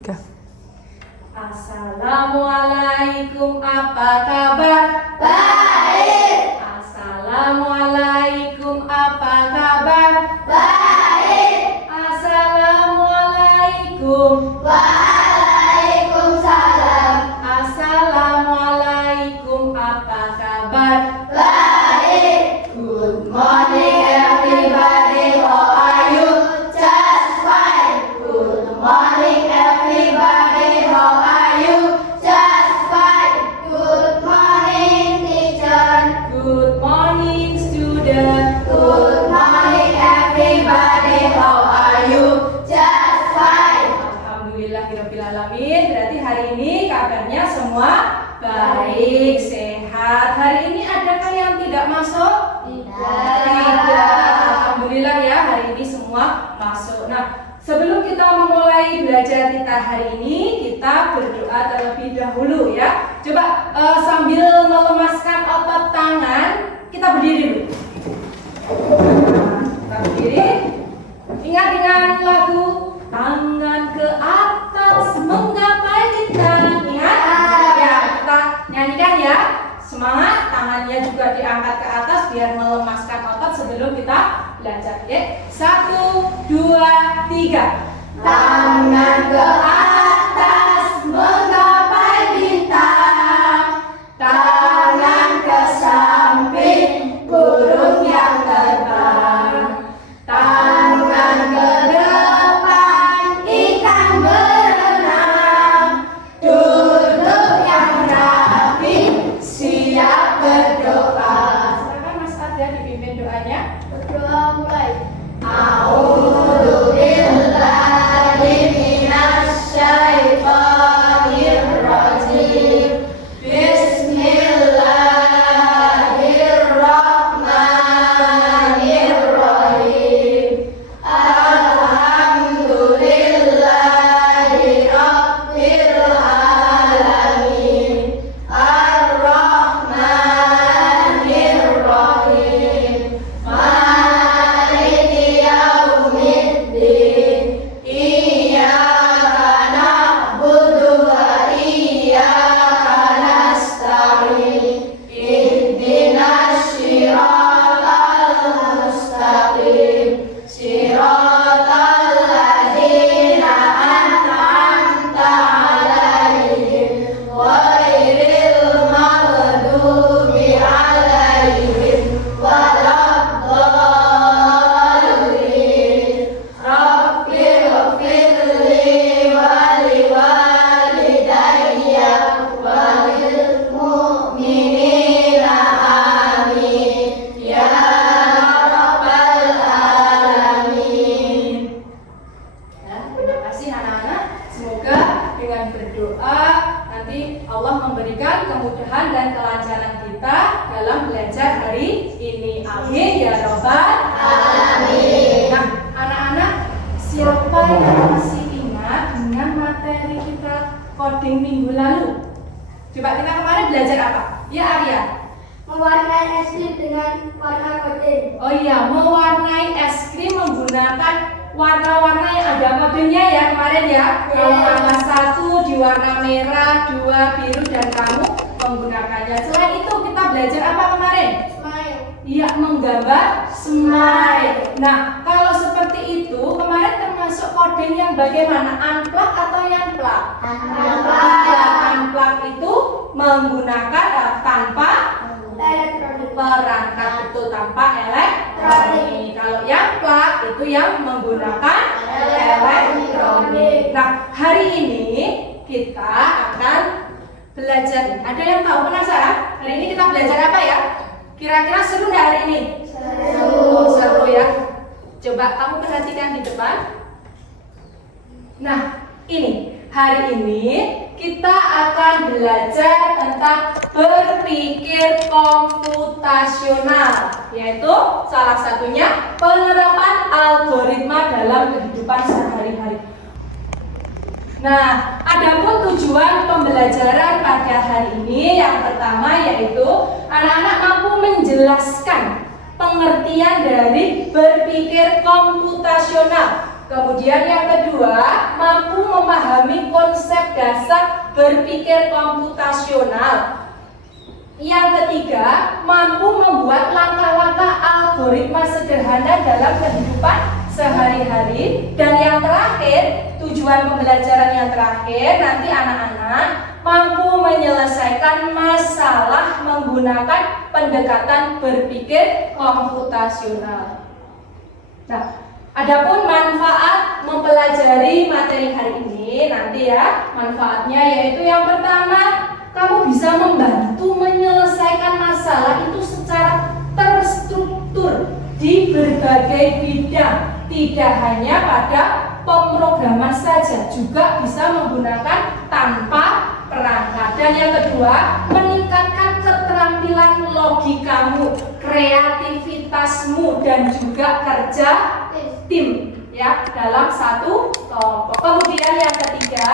Assalamualaikum, apa kabar? Baik. Assalamualaikum, apa kabar? Baik. Assalamualaikum. Waalaikumsalam. Assalamualaikum, apa kabar? Baik. Good morning everybody. How are you? Just fine. Good morning everybody. How are you? Just fine. Good morning teacher. Good morning, student. Good morning everybody. How are you? Just fine. Alhamdulillahirrabbilalamin. Berarti hari ini kabarnya semua baik, sehat. Hari ini adakah yang tidak masuk? Tidak. Alhamdulillah ya, hari ini semua masuk. Nah, sebelum kita memulai belajar kita hari ini, kita berdoa terlebih dahulu ya. Coba sambil melemaskan otot tangan, kita berdiri dulu. Kita berdiri. Ingat dengan lagu tangan ke atas menggapai bintang. Ingat? Ya, kita nyanyikan ya. Semangat, tangannya juga diangkat ke atas biar melemaskan otot sebelum kita belajar. Oke? 1, 2, 3. Tangan ke atas menggapai bintang, tangan ke samping burung yang terbang, tangan ke depan ikan berenang, duduk yang rapi siap berdoa. Silakan Mas Arda dipimpin doanya. Berdoa mulai. A'udzu billahi minasy syaithanir rajim. Bismillahirrahmanirrahim. Alhamdulillahi rabbil alamin. Ar-Rahmanir-Rahim. Maliki yaumiddin. Iyyaka na'budu wa iyyaka nasta'in. Ihdinas siratal mustaqim. Siratal ladzina an'amta 'alaihim ghairil maghdubi 'alaihim waladdallin. Rabbighfirli wa liwalidayya wa lil mu'minina amin ya rabbal alamin. Ya, terima kasih anak-anak. Semoga dengan berdoa nanti Allah memberikan kemudahan dan kelancaran kita dalam belajar hari ini. Amin ya robbal alamin. Nah, anak-anak, siapa yang masih ingat dengan materi kita coding minggu lalu? Coba kita kemarin belajar apa? Ya Arya. Mewarnai es krim dengan warna koding. Oh iya, mewarnai es krim menggunakan warna-warna yang ada kodenya ya kemarin ya. Kamu angka 1 di warna merah, 2 biru dan kamu menggunakannya. Selain itu kita belajar apa kemarin? Smile. Iya, menggambar smile. Nah, kalau seperti itu kemarin termasuk coding yang bagaimana? Unplug atau yang plug? Unplug. Ya, unplug itu menggunakan tanpa Elektronik. perangkat, itu tanpa elektronik. Kalau yang plug itu yang menggunakan elektronik. Nah, hari ini kita akan belajar. Ada yang tahu, penasaran? Hari ini kita belajar apa ya? Kira-kira seru nggak hari ini? Seru. Seru ya. Coba kamu perhatikan di depan. Nah, ini hari ini kita akan belajar tentang berpikir komputasional, yaitu salah satunya penerapan algoritma dalam kehidupan sehari-hari. Nah, adapun tujuan pembelajaran pada hari ini yang pertama yaitu anak-anak mampu menjelaskan pengertian dari berpikir komputasional. Kemudian yang kedua, mampu memahami konsep dasar berpikir komputasional. Yang ketiga, mampu membuat langkah-langkah algoritma sederhana dalam kehidupan sehari-hari. Dan yang terakhir, tujuan pembelajaran yang terakhir, nanti anak-anak mampu menyelesaikan masalah menggunakan pendekatan berpikir komputasional. Nah, adapun manfaat mempelajari materi hari ini nanti ya, manfaatnya yaitu yang pertama, kamu bisa membantu menyelesaikan masalah itu secara terstruktur di berbagai bidang, tidak hanya pada pemrograman saja, juga bisa menggunakan tanpa perangkat. Dan yang kedua, meningkatkan keterampilan logikamu, kreativitasmu, dan juga kerja tim ya dalam satu kelompok. Kemudian yang ketiga,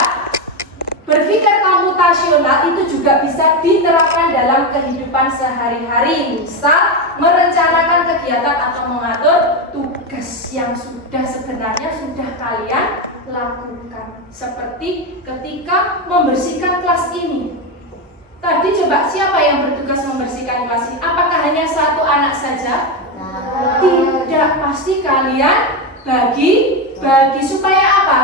berpikir komputasional itu juga bisa diterapkan dalam kehidupan sehari-hari. Misal, merencanakan kegiatan atau mengatur tugas yang sebenarnya sudah kalian lakukan. Seperti ketika membersihkan kelas ini. Tadi coba siapa yang bertugas membersihkan kelas ini? Apakah hanya satu anak saja? Tidak, pasti kalian bagi supaya apa?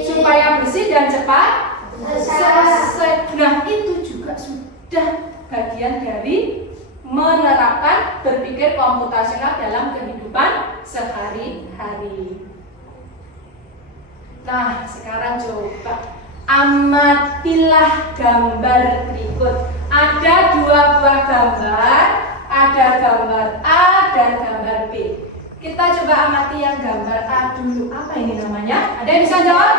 Supaya bersih dan cepat selesai. Nah, itu juga sudah bagian dari menerapkan berpikir komputasional dalam kehidupan sehari-hari. Nah, sekarang coba amatilah gambar berikut. Ada dua buah gambar, ada gambar A dan gambar B. Kita coba amati yang gambar A dulu. Apa ini namanya? Ada yang bisa jawab?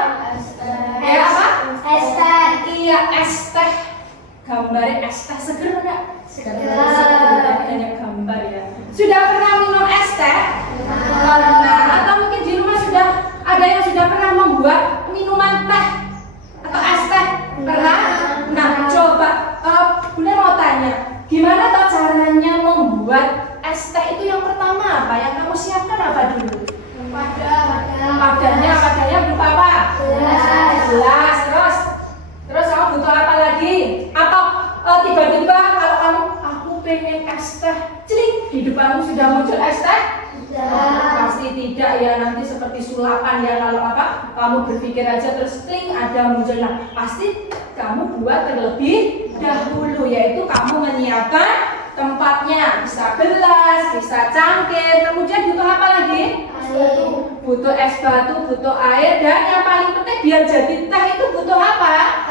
Apa? Es teh. Iya, es teh. Gambarnya es teh seger enggak? Seger. Tapi hanya gambar ya. Sudah pernah minum es teh? Pernah. Atau mungkin di rumah sudah ada yang sudah pernah membuat minuman teh atau es teh? Pernah? Nah, coba Bunda mau tanya, gimana toh caranya membuat es teh itu? Yang pertama apa? Yang kamu siapkan apa dulu? Wadahnya berupa apa? Gelas. Terus kamu butuh apa lagi? Atau tiba-tiba kalau aku pengen es teh, celing, di depanmu sudah muncul es teh? Pasti tidak ya, nanti seperti sulapan ya. Kalau kamu berpikir aja terus kling ada munculnya. Pasti kamu buat terlebih dahulu, yaitu kamu menyiapkan tempatnya, bisa gelas, bisa cangkir, kemudian butuh apa lagi? Butuh es batu, butuh air, dan yang paling penting biar jadi teh itu butuh apa?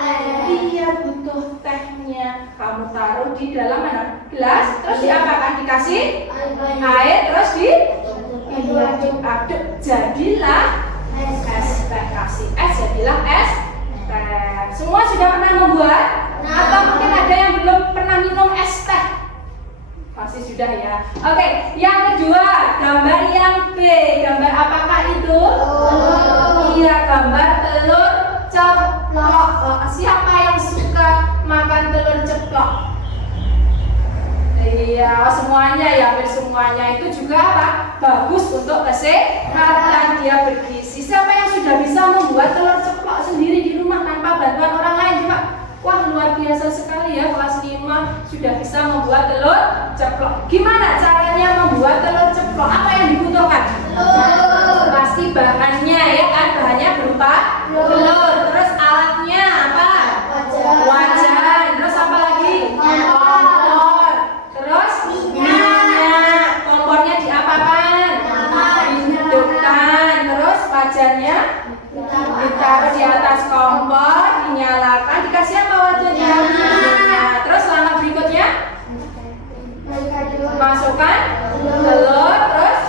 Iya, butuh tehnya. Kamu taruh di dalam mana? Gelas, terus diapakan? Dikasih air, terus diaduk, jadilah es teh. Kasih es, jadilah es teh. Semua sudah pernah membuat? Atau mungkin ada yang belum pernah minum es teh? Pasti sudah ya. Oke, yang kedua, gambar yang B. Gambar apakah itu? Iya, gambar telur ceplok. Siapa yang suka makan telur ceplok? Iya, semuanya ya, hampir semuanya. Itu juga apa? Bagus untuk kesehatan, dia bergizi. Siapa yang sudah bisa membuat telur ceplok sendiri di rumah tanpa bantuan orang lain? Coba. Wah, luar biasa sekali ya, kelas 5 sudah bisa membuat telur ceplok. Gimana caranya membuat telur ceplok? Apa yang dibutuhkan? Telur. Pasti bahannya ya kan, bahannya berupa telur. Terus alatnya apa? Wajan. Terus apa lagi? Kompor. Terus minyak. Kompornya diapakan? Dihidupkan. Terus wajannya ditaruh di atas kompor, dinyalakan, dikasih apa wajannya? Nah, terus langkah berikutnya masukkan telur, terus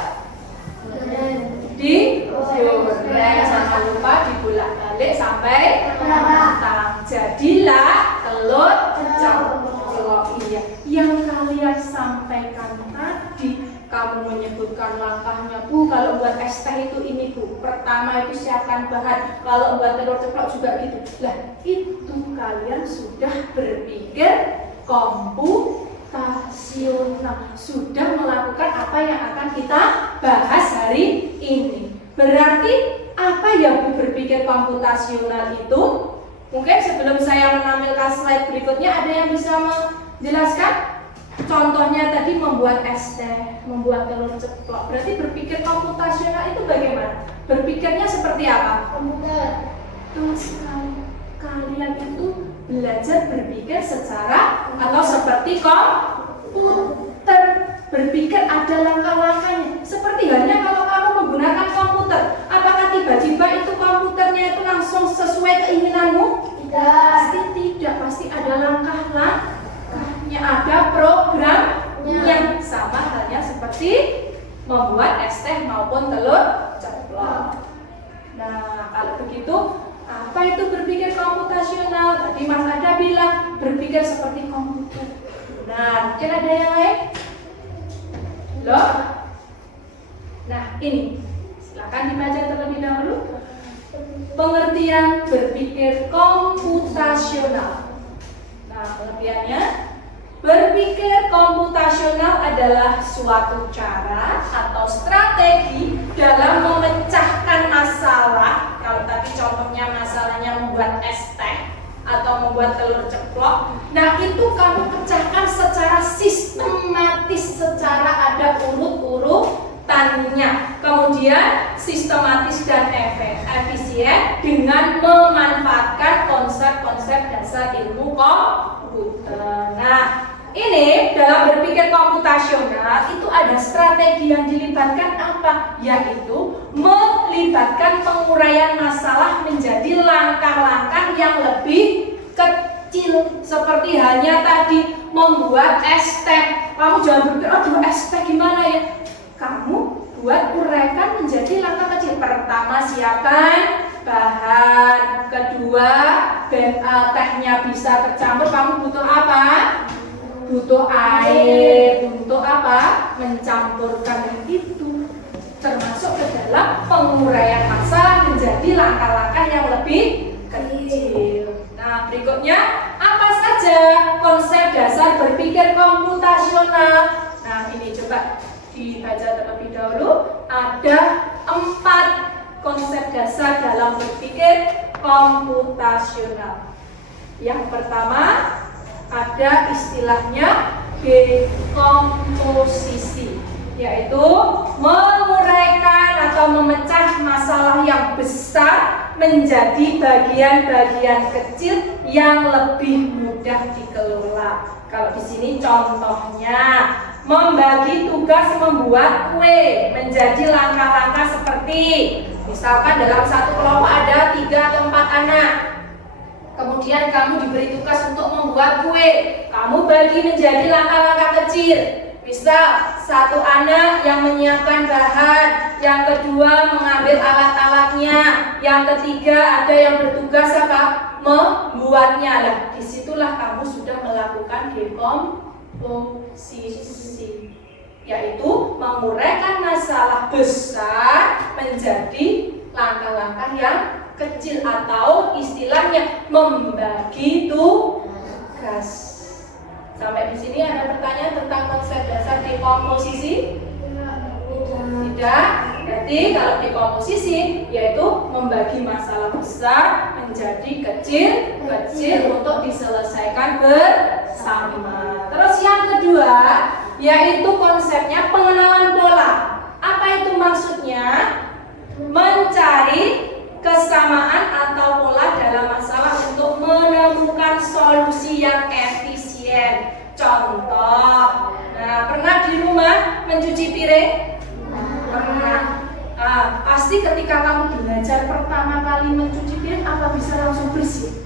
digoreng, jangan lupa dibolak-balik sampai matang. Jadilah telur ceplok. Iya, yang kalian sampaikan tadi. Kamu menyebutkan langkahnya, Bu, kalau buat es teh itu ini, Bu. Pertama itu siapkan bahan. Kalau buat telur ceplok juga gitu. Lah, itu kalian sudah berpikir komputasional. Sudah melakukan apa yang akan kita bahas hari ini. Berarti Apa ya Bu berpikir komputasional itu? Mungkin sebelum saya menampilkan slide berikutnya ada yang bisa menjelaskan? Contohnya tadi membuat es teh, membuat telur ceplok. Berarti berpikir komputasional itu bagaimana? Berpikirnya seperti apa? Komputer. Betul sekali. Kalian itu belajar berpikir secara atau seperti komputer. Berpikir ada langkah-langkahnya. Seperti halnya kalau kamu menggunakan komputer, apakah tiba-tiba itu komputernya itu langsung sesuai keinginanmu? Tidak. Pasti tidak, pasti ada langkah-langkahnya, ada programnya. Sama halnya seperti membuat es teh maupun telur ceplok. Nah, kalau begitu, apa itu berpikir komputasional? Tadi Mas Ada bilang berpikir seperti komputer. Nah, mungkin ada yang lain? Loh? Nah, ini silakan dibaca terlebih dahulu. Pengertian berpikir komputasional. Nah, pengertiannya, berpikir komputasional adalah suatu cara atau strategi dalam memecahkan masalah. Kalau tadi contohnya masalahnya membuat es teh atau membuat telur ceplok, nah itu kamu pecahkan secara sistematis, secara ada urut-urutannya, kemudian sistematis dan efisien dengan memanfaatkan konsep-konsep dasar ilmu komputer. Nah, ini dalam berpikir komputasional itu ada strategi yang dilibatkan apa? Yaitu melibatkan penguraian masalah menjadi langkah-langkah yang lebih kecil. Seperti halnya tadi membuat es teh. Kamu jangan berpikir, aduh es teh gimana ya? Kamu buat uraikan menjadi langkah kecil. Pertama siapkan bahan. Kedua tehnya bisa tercampur. Kamu butuh apa? Butuh air, untuk apa? Mencampurkan itu, termasuk ke dalam penguraian masalah menjadi langkah-langkah yang lebih kecil. Nah, berikutnya apa saja konsep dasar berpikir komputasional? Nah, ini coba dibaca terlebih dahulu. Ada 4 konsep dasar dalam berpikir komputasional. Yang pertama, ada istilahnya dekomposisi, yaitu menguraikan atau memecah masalah yang besar menjadi bagian-bagian kecil yang lebih mudah dikelola. Kalau di sini contohnya membagi tugas membuat kue menjadi langkah-langkah seperti misalkan dalam satu kelompok ada 3 atau 4 anak. Kemudian kamu diberi tugas untuk membuat kue. Kamu bagi menjadi langkah-langkah kecil. Misal, satu anak yang menyiapkan bahan, yang kedua mengambil alat-alatnya, yang ketiga ada yang bertugas apa? Membuatnya. Lah, disitulah kamu sudah melakukan dekomposisi, yaitu menguraikan masalah besar menjadi langkah-langkah yang kecil atau istilahnya membagi tugas. Sampai di sini ada pertanyaan tentang konsep dasar dekomposisi? Tidak. Berarti kalau dekomposisi yaitu membagi masalah besar menjadi kecil-kecil untuk diselesaikan bersama. Terus yang kedua yaitu konsepnya pengenalan pola. Apa itu maksudnya? Mencari kesamaan atau pola dalam masalah untuk menemukan solusi yang efisien. Contoh, pernah di rumah mencuci piring? Pernah. Pasti ketika kamu belajar pertama kali mencuci piring, apa bisa langsung bersih?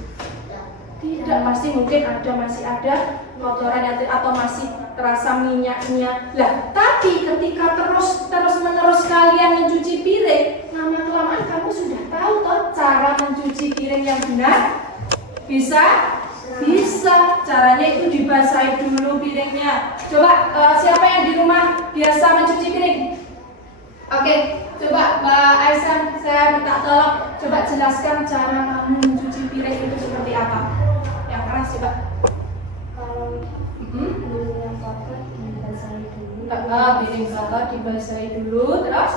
Tidak, pasti mungkin masih ada kotoran atau masih terasa minyaknya. Lah, tapi ketika terus menerus kalian mencuci piring, lama-kelamaan kamu sudah tahu toh cara mencuci piring yang benar? Bisa? Bisa. Caranya itu dibasahi dulu piringnya. Coba siapa yang di rumah biasa mencuci piring? Oke, coba Mbak Aisyah, saya minta tolong coba jelaskan cara kamu mencuci piring itu seperti apa? Yang keras coba. Kalau piring kotor dibasahi dulu. Piring kotor dibasahi dulu, terus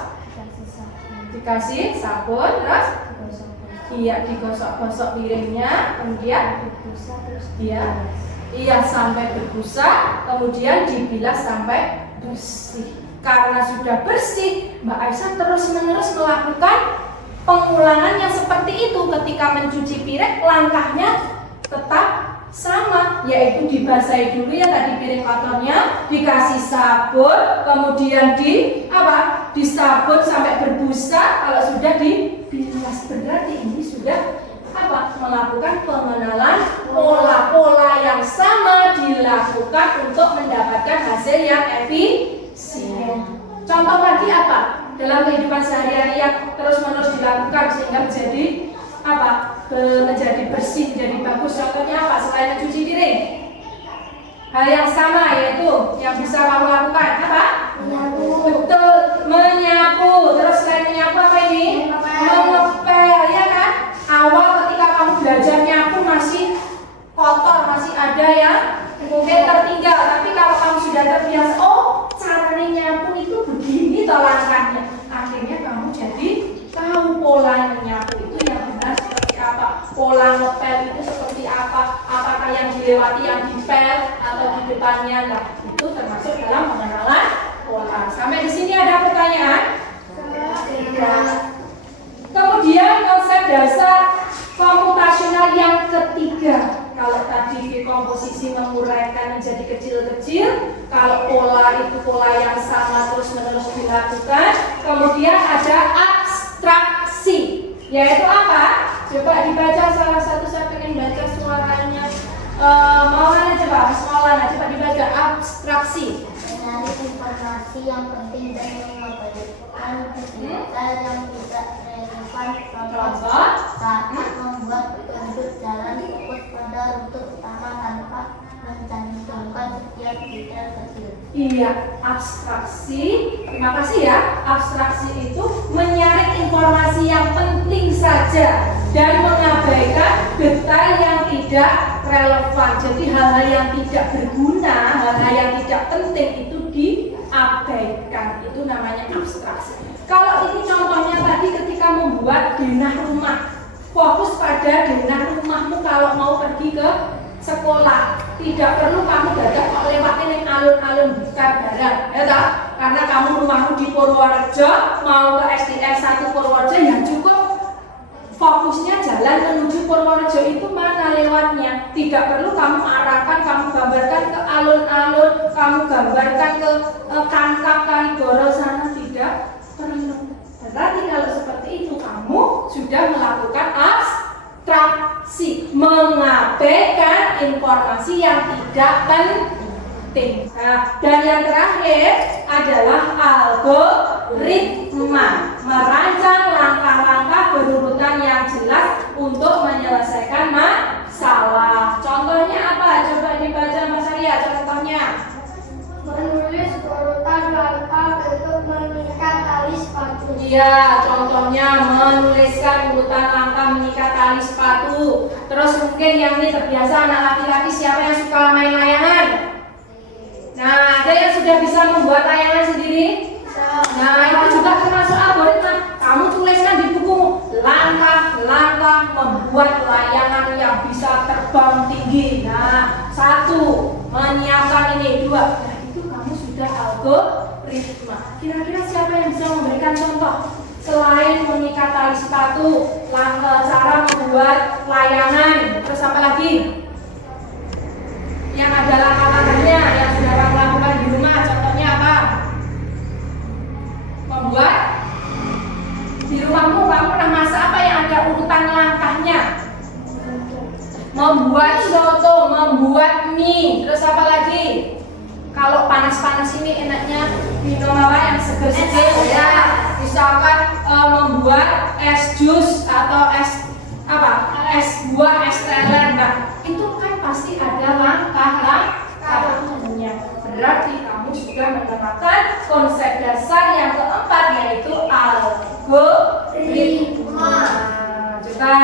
dikasih sabun, terus iya digosok-gosok piringnya, kemudian iya sampai berbusa, kemudian dibilas sampai bersih. Karena sudah bersih, Mbak Aisyah terus-menerus melakukan pengulangan yang seperti itu. Ketika mencuci piring, langkahnya tetap sama, yaitu dibasahi dulu ya tadi piring kotornya, dikasih sabun, kemudian disabun sampai berbusa. Kalau sudah dibilas, berarti ini sudah melakukan pengenalan pola-pola yang sama dilakukan untuk mendapatkan hasil yang efisien. Contoh lagi apa dalam kehidupan sehari-hari yang terus-menerus dilakukan sehingga menjadi bersih, menjadi bagus. Contohnya apa selain mencuci piring? Hal yang sama yaitu yang bisa kamu lakukan apa? Menyapu. Betul, menyapu. Terus selain menyapu apa ini? Mengepel, ya kan? Awal ketika kamu belajar nyapu masih kotor, masih ada yang mungkin tertinggal. Tapi kalau kamu sudah terbiasa, oh caranya nyapu itu begini toh langkahnya. Akhirnya kamu jadi tahu pola menyapu itu yang benar seperti apa, pola ngepel itu seperti apa, apakah yang dilewati yang dipel atau di depannya. Nah, itu termasuk dalam pengenalan pola. Sampai di sini ada pertanyaan? Tidak. Kemudian konsep dasar komputasional yang ketiga. Kalau tadi dekomposisi menguraikan menjadi kecil-kecil, kalau pola itu pola yang sama terus-menerus dilakukan. Kemudian ada abstraksi, yaitu apa? Coba dibaca salah satu, saya pengen baca suaranya. Maulana coba dibaca abstraksi. Menarik informasi yang penting dan mengabaikan detail yang tidak relevan saat membuat petunjuk jalan fokus pada rute utama tanpa mencantumkan setiap detail kecil. Iya, abstraksi. Terima kasih ya. Abstraksi itu menyaring informasi yang penting saja dan mengabaikan detail yang tidak relevan. Jadi hal-hal yang tidak berguna, hal-hal yang tidak penting itu diabaikan. Itu namanya abstraksi. Kalau ini contohnya tadi ketika membuat denah rumah, fokus pada denah rumahmu kalau mau pergi ke sekolah. Tidak perlu kamu gagah kok lewatin yang alun-alun besar barang, ya toh? Karena kamu rumahmu di Purworejo, mau ke SDN 1 Purworejo, yang cukup fokusnya jalan menuju Purworejo itu mana lewatnya. Tidak perlu kamu arahkan, kamu gambarkan ke alun-alun, kamu gambarkan ke Kankap Kaliboro sana, tidak perlu. Berarti kalau seperti itu kamu sudah melakukan abstraksi, mengabaikan informasi yang tidak penting. Nah, dan yang terakhir adalah algoritma, merancang langkah-langkah berurutan yang jelas untuk menyelesaikan masalah. Contohnya apa? Coba dibaca Mas Arya, contohnya. Menulis urutan langkah untuk mengikat tali sepatu. Iya, contohnya menuliskan urutan langkah mengikat tali sepatu. Terus mungkin yang ini terbiasa anak laki-laki, siapa yang suka main layangan? Nah, ada yang sudah bisa membuat layangan sendiri? Nah, itu juga termasuk algoritma. Kamu tuliskan di bukumu langkah-langkah membuat layangan yang bisa terbang tinggi. Nah, 1, menyiapkan ini. 2, nah itu kamu sudah algoritma. Kira-kira siapa yang bisa memberikan contoh? Selain mengikat tali sepatu, cara membuat layangan, terus apa lagi? Yang ada langkah-langkahnya yang sudah kamu lakukan di rumah, contohnya apa? Membuat di rumahmu, kamu pernah masak apa yang ada urutan langkahnya? Membuat soto, membuat mie, terus apa lagi? Kalau panas-panas ini enaknya minum apa yang seger-seger ya. Misalkan membuat es jus atau es buah, es teler. Nah, itu kan pasti ada langkah-langkahnya. Berarti kamu sudah menerapkan konsep dasar yang keempat, yaitu algoritma. Coba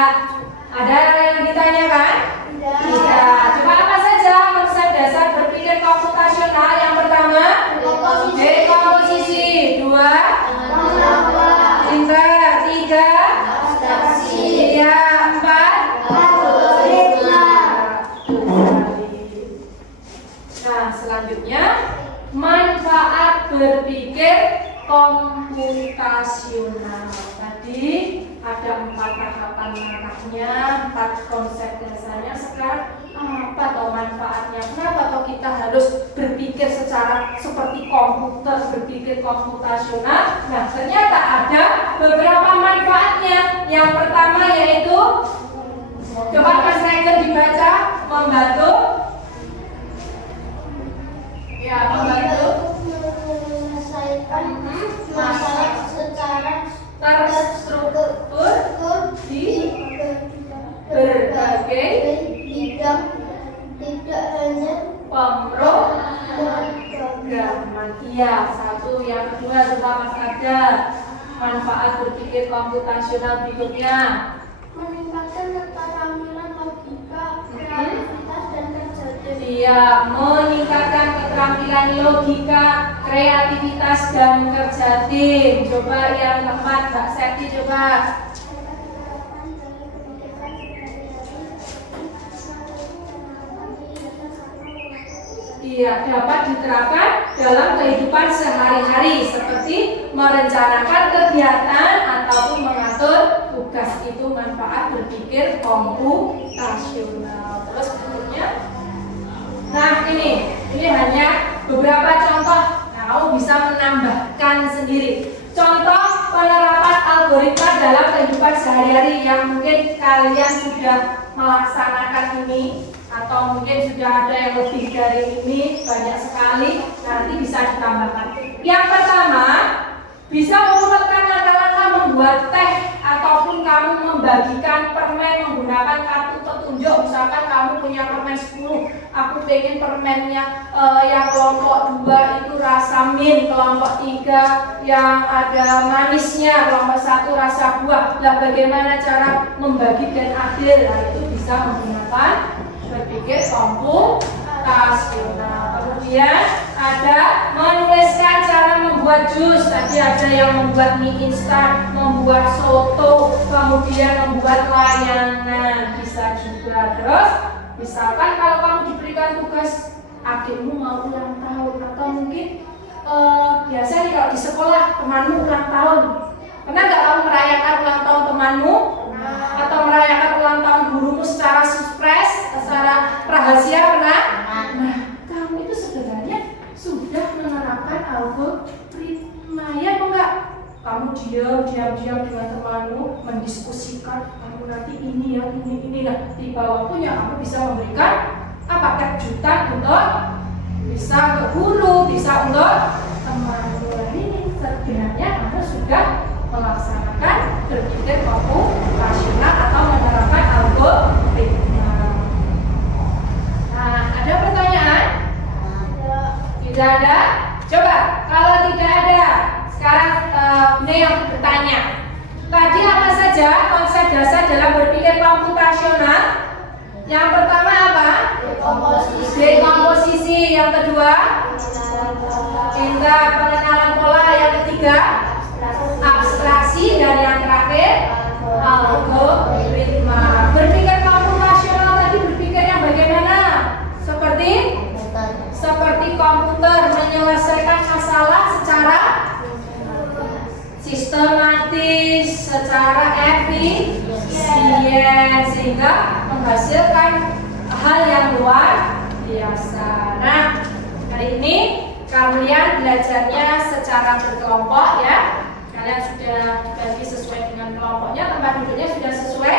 ada yang ditanyakan? Tidak. Coba apa saja konsep dasar berpikir komputasional? Yang pertama, dekomposisi. 2, pinter. langkahnya, 4 konsep dasarnya. Sekarang apa toh manfaatnya? Kenapa toh kita harus berpikir secara seperti komputer, berpikir komputasional? Nah, ternyata ada beberapa manfaatnya. Yang pertama yaitu, coba Mas Regen dibaca, membantu. Ya, membantu menyelesaikan masalah secara terstruktur di berbagai bidang, tidak hanya pemrograman. Iya, satu. Yang kedua, coba Mas ada manfaat berpikir komputasional berikutnya. meningkatkan keterampilan logika, kreativitas, dan kerja tim. Iya, meningkatkan keterampilan logika, kreativitas, dan kerja tim. Coba yang keempat, Mbak Septi coba. Iya, dapat diterapkan dalam kehidupan sehari-hari seperti merencanakan kegiatan ataupun mengatur tugas. Itu manfaat berpikir komputasional. Terus berikutnya, nah ini hanya beberapa contoh. Nah, kamu bisa menambahkan sendiri. Contoh penerapan algoritma dalam kehidupan sehari-hari yang mungkin kalian sudah melaksanakan ini, atau mungkin sudah ada yang lebih dari ini, banyak sekali, nanti bisa ditambahkan. Yang pertama, bisa merumuskan langkah-langkah membuat teh, ataupun kamu membagikan permen menggunakan kartu petunjuk. Misalkan kamu punya permen 10, aku pengen permennya yang kelompok 2 itu rasa mint, kelompok 3 yang ada manisnya, kelompok 1 rasa buah. Nah, bagaimana cara membagi dan adil? Nah, itu bisa menggunakan berpikir komputasional. Kemudian ada menuliskan cara membuat jus. Tadi ada yang membuat mie instan, membuat soto, kemudian membuat layangan, bisa juga. Terus misalkan kalau kamu diberikan tugas, adikmu mau ulang tahun, atau mungkin biasa nih kalau di sekolah temanmu ulang tahun, pernah nggak kamu merayakan ulang tahun temanmu? Atau merayakan ulang tahun gurumu secara surprise, secara rahasia, pernah? Nah, kamu itu sebenarnya sudah menerapkan algoritma, ya enggak? Kamu diam dengan temanmu, mendiskusikan, kamu nanti ini ya, ini. Nah, di bawah punya kamu bisa memberikan apa kejutan untuk bisa untuk guru, bisa untuk temanmu. Ini sebenarnya kamu sudah melaksanakan berpikir komputasional atau menerapkan algoritma. Nah, ada pertanyaan? Tidak ada? Coba, kalau tidak ada, sekarang ini yang bertanya. Tadi apa saja konsep dasar dalam berpikir komputasional? Yang pertama apa? Dekomposisi. Yang kedua? Indra pengenalan pola. Yang ketiga? Abstraksi. Dan yang terakhir? Algoritma. Berpikir komputasional tadi berpikirnya bagaimana? Seperti komputer, menyelesaikan masalah secara sistematis, secara efisien, sehingga menghasilkan hal yang luar biasa. Nah, hari ini kalian belajarnya secara berkelompok ya. Kalian sudah bagi sesuai dengan kelompoknya, tempat duduknya sudah sesuai.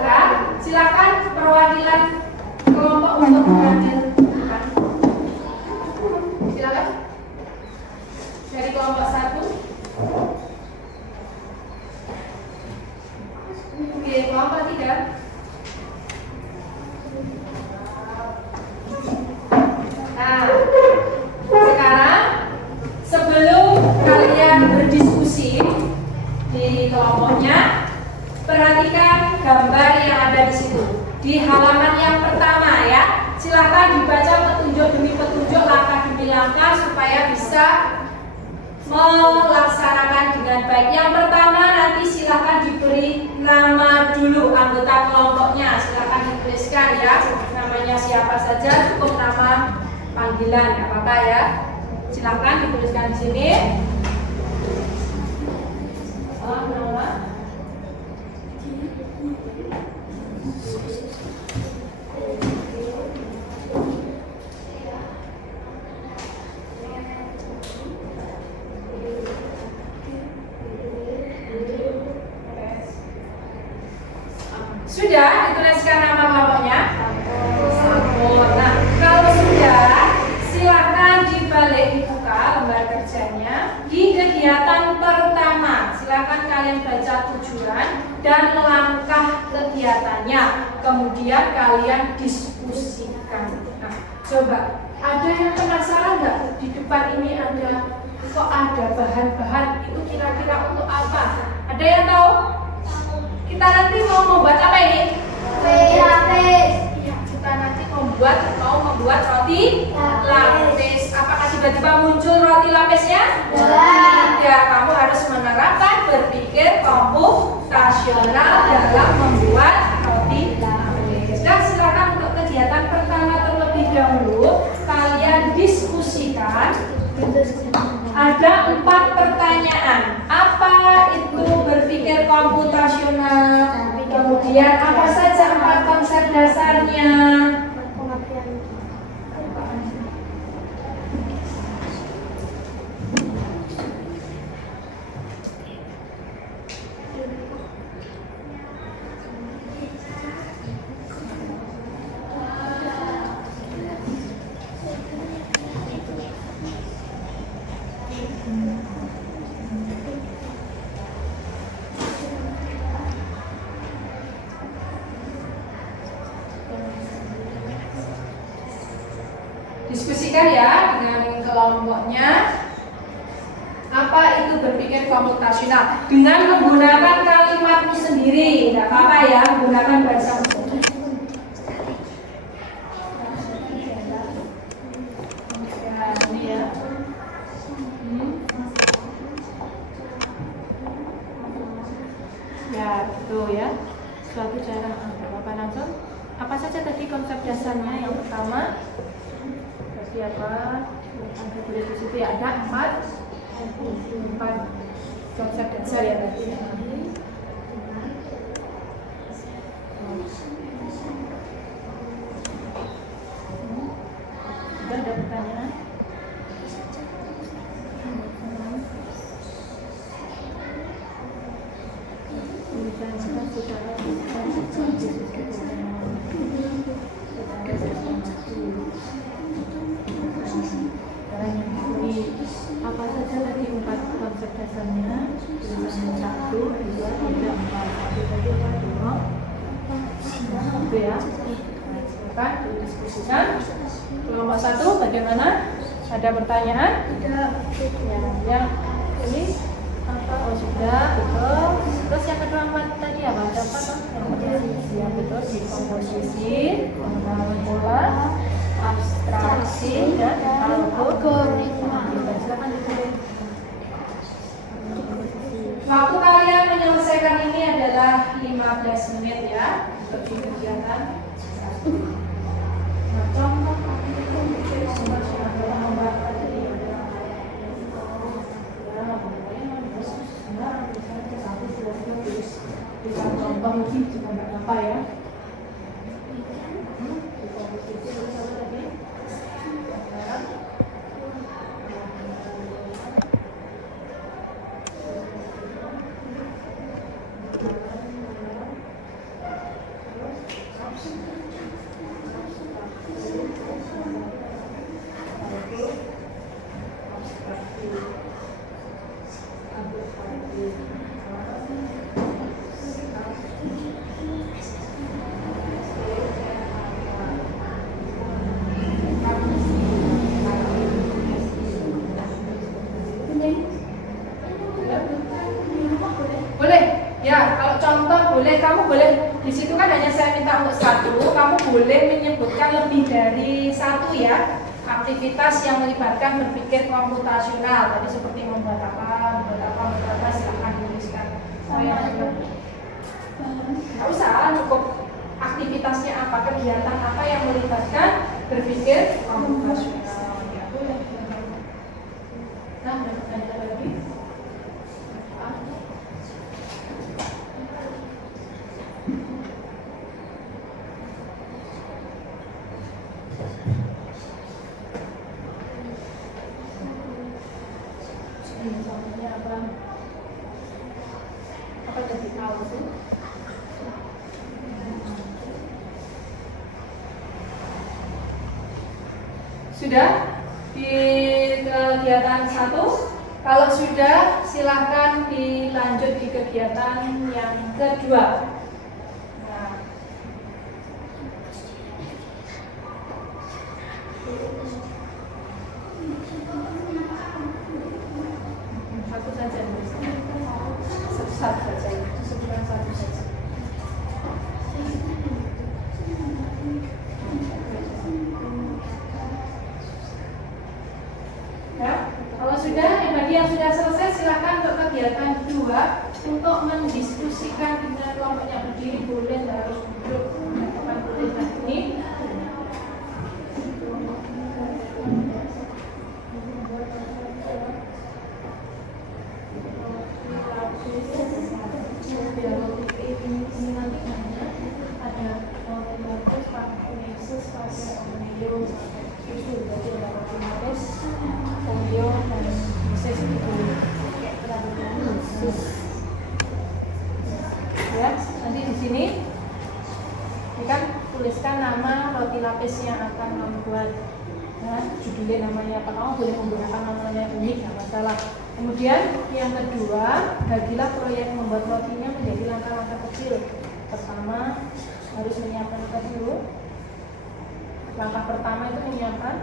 Nah, silakan perwakilan kelompok untuk mengambil. Silakan. Dari kelompok 1. Oke, kelompok 3. Nah, sekarang sebelum kalian berdiskusi di kelompoknya, perhatikan gambar yang ada di situ. Di halaman yang pertama ya, silakan dibaca petunjuk demi petunjuk, langkah demi langkah supaya bisa melaksanakan dengan baik. Yang pertama nanti silakan diberi nama dulu anggota kelompoknya, silakan dituliskan ya, namanya siapa saja, cukup nama panggilan, nggak apa-apa ya. Silakan dituliskan di sini. Nama dituliskan nama kelompoknya? Sabun. Nah, kalau sudah, silakan dibalik dibuka lembar kerjanya. Di kegiatan pertama, silakan kalian baca tujuan dan langkah kegiatannya. Kemudian kalian diskusikan. Nah, coba, ada yang penasaran nggak? Di depan ini kok ada bahan-bahan itu kira-kira untuk apa? Ada yang tahu? Kita nanti mau membuat apa ini? lapis. Iya, kita nanti mau membuat roti lapis. Apakah tiba-tiba muncul roti lapisnya? Tidak, kamu harus menerapkan berpikir komputasional dalam membuat roti lapis. Dan silakan untuk kegiatan pertama terlebih dahulu kalian diskusikan. Ada 4 pertanyaan. Apa itu berpikir komputasional? Kemudian apa saja 4 konsep dasarnya? Diskusikan ya dengan kelompoknya. Apa itu berpikir komputasional? Dengan menggunakan kalimatmu sendiri. Tidak apa-apa ya, menggunakan bahasa ya, betul ya. Suatu cara Bapak langsung. Apa saja tadi konsep dasarnya? Yang pertama, berarti apa? Ada tulis di situ ya, ada 4 konsep dasar ya tadi. Ada pertanyaan? Apa saja tadi 4 konsep dasarnya? Tulisannya 1, 2, 3, 4. Tadi apa? 2. Itu ya. Nah, silakan didiskusikan. Kelompok 1 bagaimana? Ada pertanyaan? Tidak. Ya. Ini apa? Oh sudah, betul. Terus yang kedua tadi apa? Ada apa toh? Yang betul di komposisi, pengembangan pola, abstraksi dan algoritma. Silakan ditulis. Waktu kalian menyelesaikan ini adalah 15 menit ya untuk di kegiatan. Nah, contoh contoh lebih juga nggak apa ya. Kamu boleh di situ kan hanya saya minta untuk 1, kamu boleh menyebutkan lebih dari 1 ya aktivitas yang melibatkan berpikir komputasional. Tadi seperti membuat apa, silahkan tuliskan. Nggak usah, cukup aktivitasnya apa, kegiatan apa yang melibatkan berpikir komputasional. Ya, boleh. Nah, ada pertanyaan lagi? Apa jadi tahu sih? Sudah di kegiatan 1. Kalau sudah, silahkan dilanjut di kegiatan yang kedua. Nah. Satu saja, satu saja, sebutkan satu saja. Ya, kalau sudah, yang sudah selesai silakan untuk kegiatan 2 untuk mendiskusikan dengan kelompok yang berdiri, boleh harus duduk teman kuliah ini. Ya, nanti di sini kan tuliskan nama roti lapis yang akan membuat, ya, judulnya namanya apa, kamu boleh menggunakan namanya unik, nggak masalah. Kemudian yang kedua, bagilah proyek membuat rotinya menjadi langkah-langkah kecil. Pertama harus menyiapkan apa dulu? Langkah pertama itu menyiapkan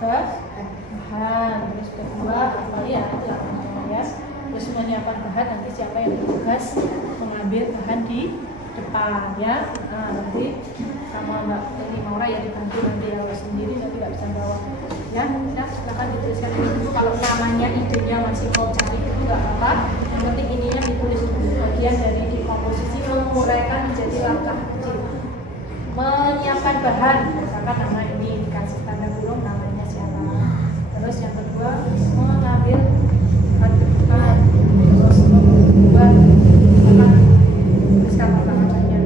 bahan. Terus kedua apa ya? Itu langkahnya ya. Terus menyiapkan bahan, nanti siapa yang bertugas mengambil bahan di depan ya. Nah nanti sama Mbak ini Maura ya dibantu, nanti kalau sendiri nanti nggak bisa bawa ya. Nah silakan dituliskan dulu, kalau namanya idenya masih mau cari itu nggak apa-apa, yang penting ininya ditulis dulu. Bagian dari di komposisi menguraikan menjadi langkah kecil. Menyiapkan bahan misalkan nama ini dikasih tanda kurung namanya siapa. Terus yang kedua mengambil bahan, terus membuat apa, tuliskan langkah-langkahnya.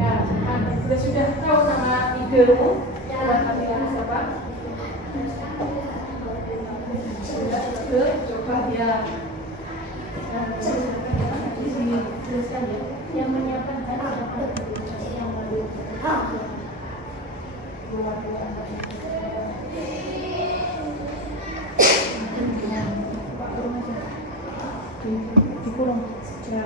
Ya, sudah tahu nama idemu buat kalian siapa? Sudah coba ya. Di sini tuliskan ya. Yang menyiapkan bahan siapa? Di kurung ya.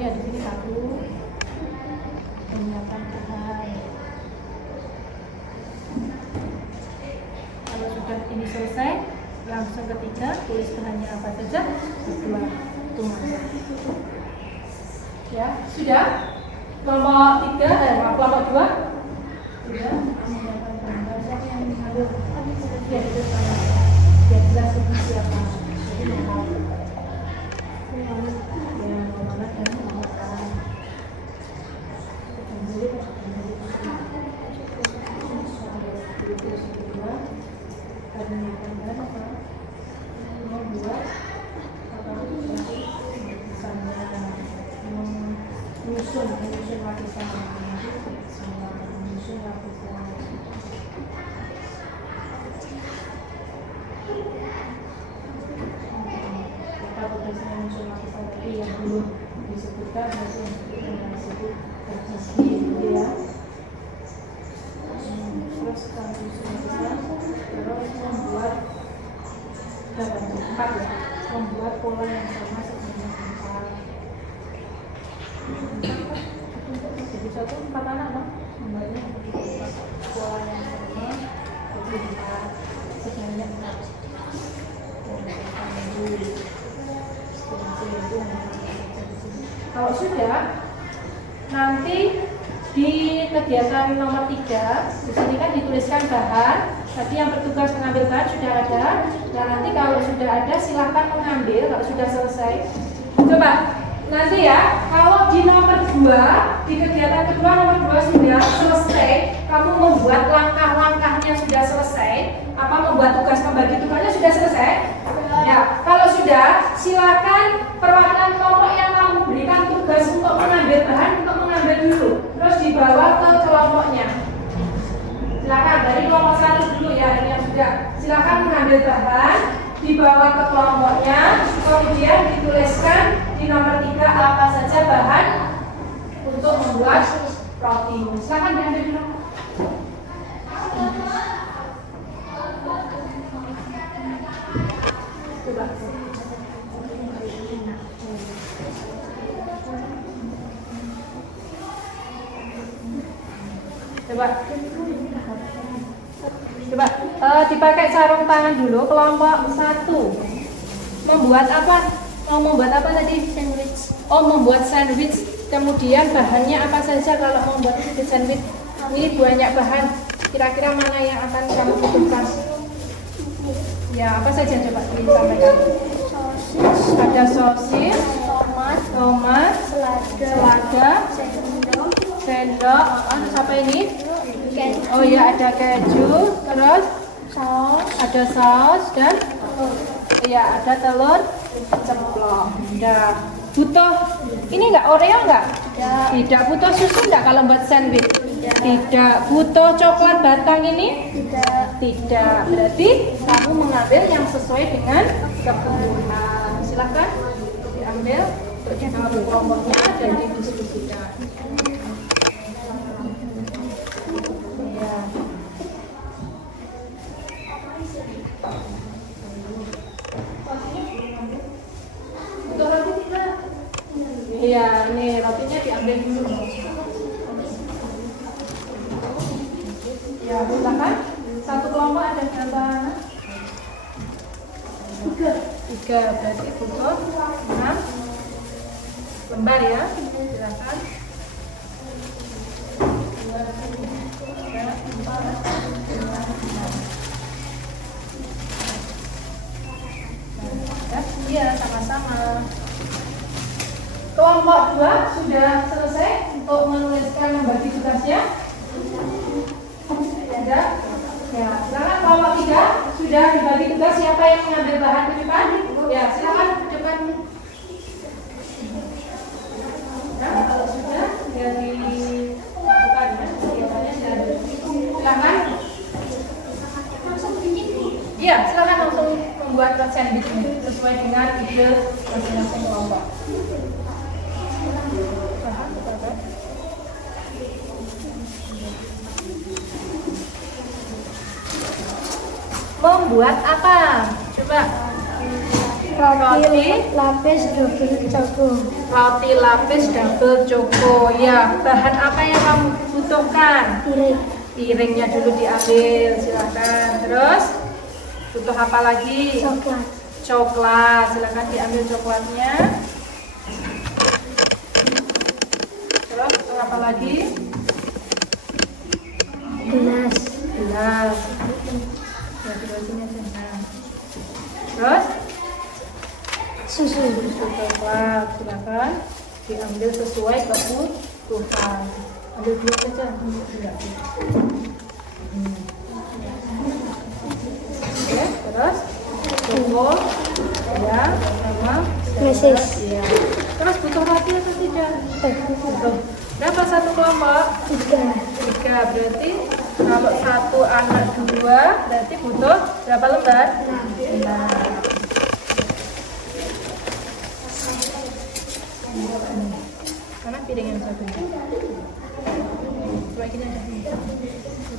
Di sini satu menyiapkan bahan. Kalau sudah ini selesai, langsung ketiga tulis bahannya apa saja. Kedua tulis. Ya sudah. Kelompok 3, kelompok 2 sudah menyiapkan bahan. Siapa yang mengambil? Ya itu sama. Ya jelas itu siapa. Jadi nomor yang mana dan nomor sekarang. Membuat menyusun lapisan tadi yang belum disebutkan masih yang disebut ya. Terus kalau disebutkan terus membuat dalam 4 ya, membuat pola yang sama sebanyak 4. Jadi 4 anak dong, membuatnya pola yang sama jadi 4 sebanyak 4. Kalau sudah, nanti di kegiatan nomor 3 di sini kan dituliskan bahan. Tadi yang bertugas mengambil bahan sudah ada. Nah nanti kalau sudah ada silahkan mengambil. Kalau sudah selesai, coba nanti ya. Kalau di nomor 2 di kegiatan kedua nomor 2 sudah selesai, kamu membuat langkah-langkahnya sudah selesai. Apa membuat tugas membagi tugasnya sudah selesai? Ya, kalau sudah, silakan perwakilan kelompok yang kamu berikan tugas untuk mengambil bahan, untuk mengambil dulu, terus dibawa ke kelompoknya. Silakan dari kelompok 1 dulu ya, ini yang sudah. Silakan mengambil bahan, dibawa ke kelompoknya, kemudian dituliskan di nomor 3 apa saja bahan untuk membuat roti. Silakan diambil dulu. Coba. Dipakai sarung tangan dulu. Kelompok 1 membuat apa? Mau membuat apa tadi? Sandwich. Oh, membuat sandwich. Kemudian bahannya apa saja kalau mau membuat sandwich? Ini banyak bahan. Kira-kira mana yang akan kamu butuhkan? Ya, apa saja coba disampaikan? Sosis. Ada sosis, tomat, selada, sendok, terus apa ini? Oh ya, ada keju, terus ada saus dan ya ada telur ceplok. Nah, butuh ini enggak Oreo enggak? Tidak. Butuh susu enggak kalau buat sandwich? Tidak. Butuh coklat batang ini? Tidak. Berarti kamu mengambil yang sesuai dengan kebutuhan. Silakan diambil untuk dibawa ke kelompoknya dan didiskusikan. Ya. Butuh roti tidak? Iya, ini rotinya diambil dulu. Ya, silakan. Satu kelompok ada berapa? 3, berarti butuh 6 lembar ya. Silakan. 2, 3, 4, 5, 6. Iya, sama-sama. Kelompok 2 sudah selesai untuk menuliskan membagi tugasnya? Ada? Ya, silakan. Kelompok 3 sudah dibagi tugas. Siapa yang mengambil bahan ke depan? Ya, silakan ke depan. Ya, kalau sudah ya dilakukan ya. Kegiatannya sudah. Silakan. Iya, silakan langsung membuat sandwich ini sesuai dengan ide masing-masing kelompok. Membuat apa? Coba. Roti lapis double choco. Roti lapis double choco. Ya, bahan apa yang kamu butuhkan? Piringnya dulu diambil, silakan. Terus butuh apa lagi? Coklat. Silakan diambil coklatnya. Terus butuh apa lagi? Gelas. Ya, di sini aja. Nah. Terus Susu. coklat, silakan diambil sesuai kebutuhan. Ambil 2 saja. Enggak. Oke, terus coco ya sama Mesis. ya. Terus butuh roti atau tidak? Butuh. Berapa satu kelompok? 3. Berarti kalau 1 anak 2 berarti butuh berapa lembar? 6. Karena piring yang satu ini. Coba gini aja.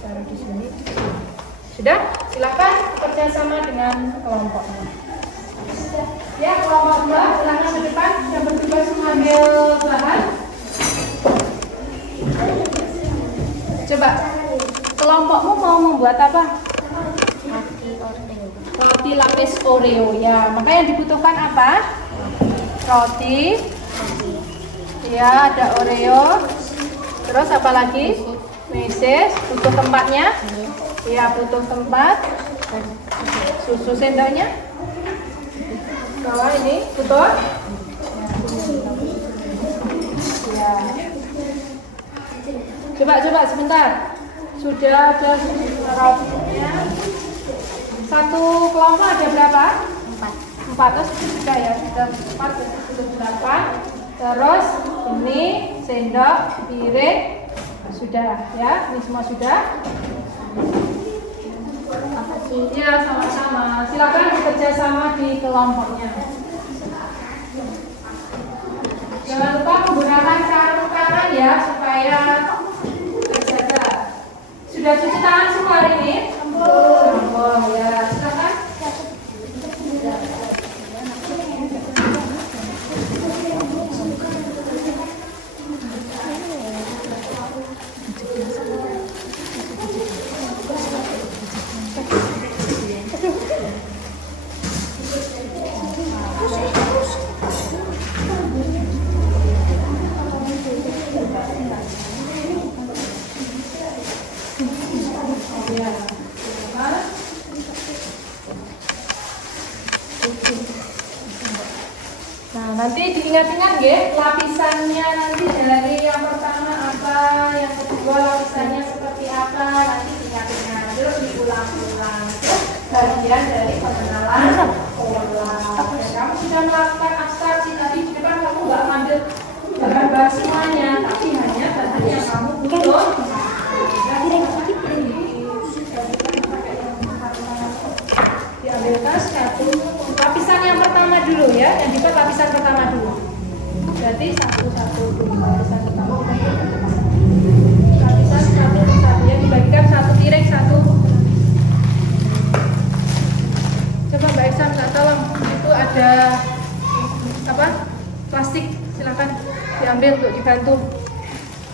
Taruh di sini. Sudah? Silakan kerja sama dengan kelompoknya. Ya, kelompok 2 silakan ke depan yang bertugas mengambil bahan. Coba, kelompokmu mau membuat apa? Roti lapis Oreo. Ya, maka yang dibutuhkan apa? Roti. Ya, ada Oreo. Terus apa lagi? Meses. Butuh tempatnya? Ya, butuh tempat. Susu sendoknya? Kalau ini butuh? Ya. Coba sebentar. Sudah ada rotinya. Satu kelompok ada berapa? 4. Terus sudah ya, sudah 4, sudah 8. Terus ini sendok, piring, sudah ya, ini semua sudah. Iya, sama-sama. Silakan bekerja sama di kelompoknya. Jangan lupa menggunakan sarung tangan ya supaya terjaga. Sudah cuci tangan semua hari ini? Oh ya, silakan. Nah, nanti diingat-ingat ya, lapisannya nanti dari yang pertama apa, yang kedua lapisannya seperti apa, nanti diingat-ingat, terus diulang-ulang. Itu bagian dari pengenalan pola. Dan kamu sudah melakukan abstraksi tadi, di depan kamu nggak ambil gambar semuanya, tapi hanya bagian yang kamu butuh. Diambilkan satu lapisan yang pertama dulu ya, yang dibuat lapisan pertama dulu. Berarti satu dulu lapisan pertama. Lapisan satu ya, dibagikan satu tirai satu. Coba Mbak Iksan minta tolong, itu ada apa? Plastik, silakan diambil untuk dibantu.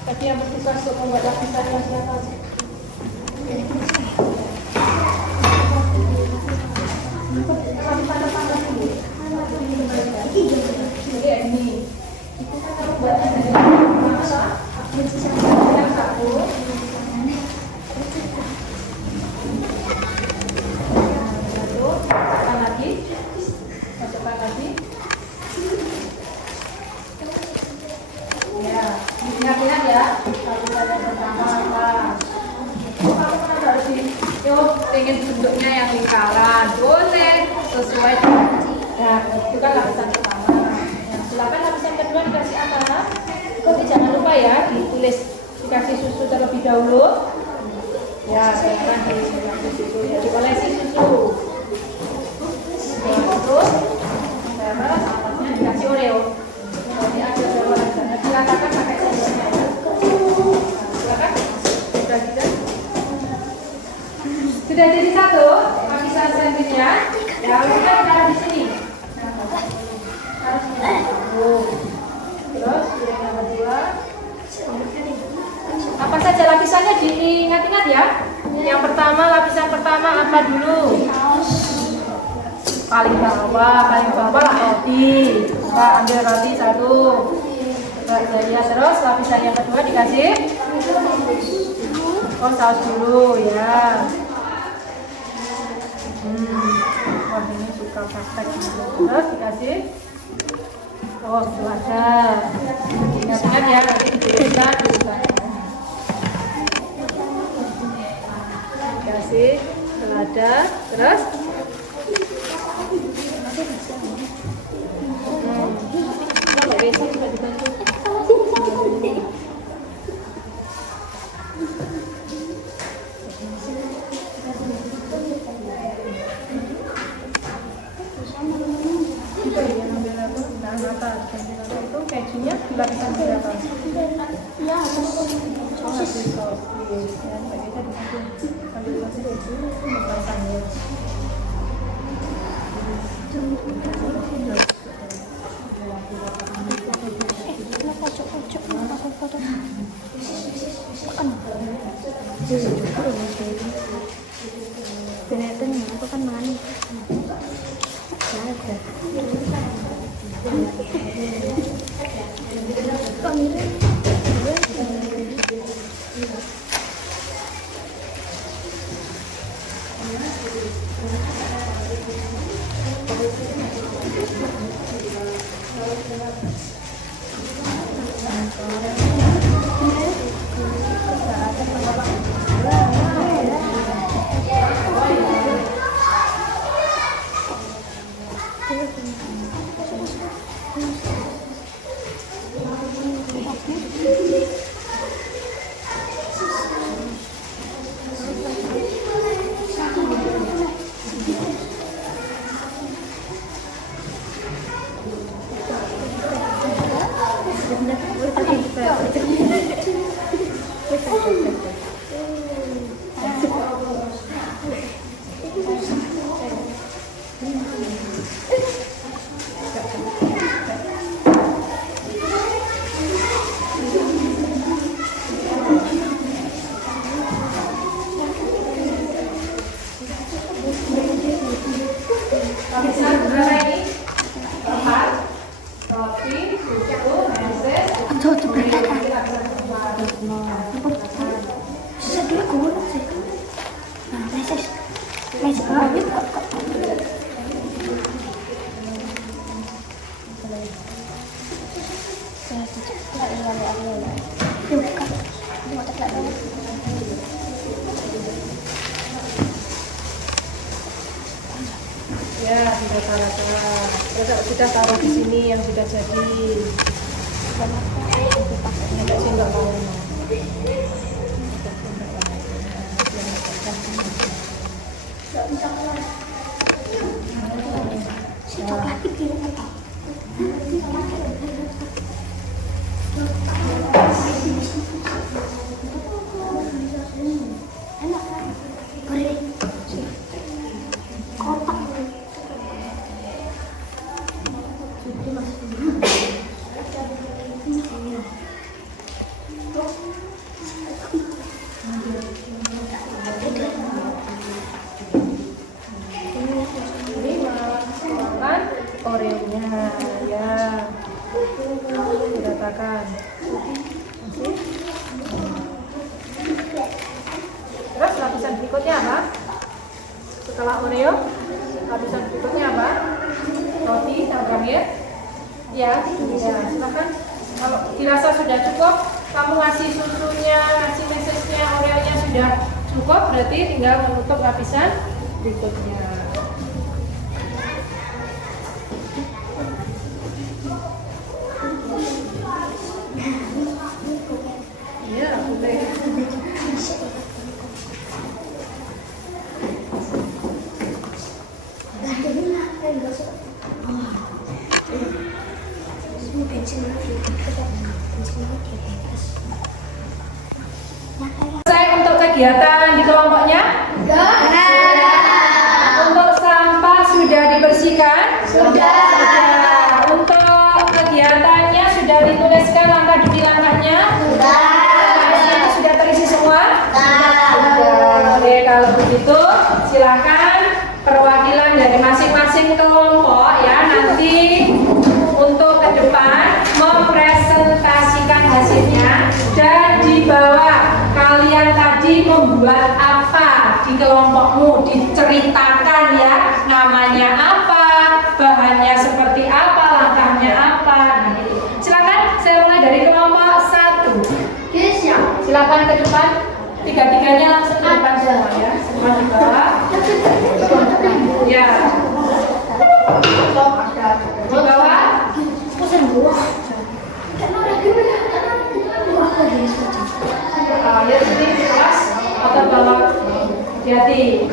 Tadi yang bertugas untuk membuat lapisan yang silakan. Ingat-ingat ya, lapisan yang pertama apa? Kamu pernah harus ingin bentuknya yang lingkaran, boleh sesuai dengan itu kan lapisan pertama. Nah, silakan lapisan kedua dikasih apa? Tapi jangan lupa ya ditulis, dikasih susu terlebih dahulu. Ya, silakan dikasih susu ya, diolesi susu. Terus, atasnya dikasih Oreo. Nanti ada jawaban. Silakan pakai sendoknya ya. Silakan. Sudah tidak? Sudah jadi satu lapisan sandwichnya. Ya, kita taruh di sini. Taruh sini. Terus yang kedua. Apa saja lapisannya diingat-ingat ya. Yang pertama, lapisan pertama apa dulu? Paling bawah lah roti. Kita ambil roti satu. Ya, terus lapisan yang kedua dikasih. Oh, saus dulu ya. Wah, ini suka praktek. Terus dikasih. Oh, selada. Ingat-ingat ya, nanti dituliskan. Dikasih selada. Terus itu kejunya dilapisan berapa? Ya, sosis. Itu kan manis. Ya, sudah taruh. Sudah taruh di sini yang sudah jadi. Enggak sih, enggak mau. Oreo-nya ya diratakan. Terus lapisan berikutnya apa? Setelah Oreo, lapisan berikutnya apa? Roti tambah ya? Ya, silakan. Kalau dirasa sudah cukup, kamu ngasih susunya, ngasih mesesnya, Oreo-nya sudah cukup, berarti tinggal menutup lapisan berikutnya. Iya, putih. Selesai untuk kegiatan di kelompoknya? Untuk sampah sudah dibersihkan? Sudah. Untuk kegiatannya sudah dituliskan langkah demi langkahnya? Sudah terisi semua? Oke, kalau begitu silakan perwakilan dari masing-masing kelompok ya nanti untuk ke depan mempresentasikan hasilnya dan di bawah kalian tadi membuat apa di kelompokmu, diceritakan ya namanya apa, bahannya seperti apa, langkahnya apa. Nah, gitu. Silakan saya mulai dari kelompok 1. Silakan ke depan, tiga-tiganya langsung ke depan semua ya, semua di bawah. Ya. Di bawah. Ya sini kelas atau bawah. Hati-hati.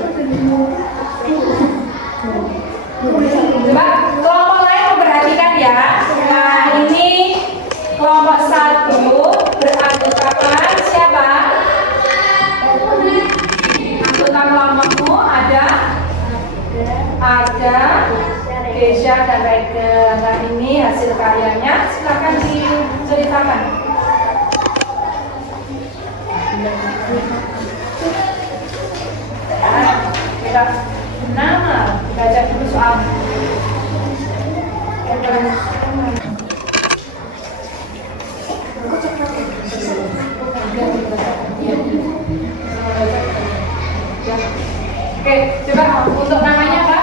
Coba kelompok lain memperhatikan ya. Nah ini kelompok 1 beranggotakan siapa? Anggota kelompokmu ada Kesha dan Rega. Nah ini hasil karyanya, silakan diceritakan. Kita nama baca dulu soal. Oke, coba untuk namanya apa?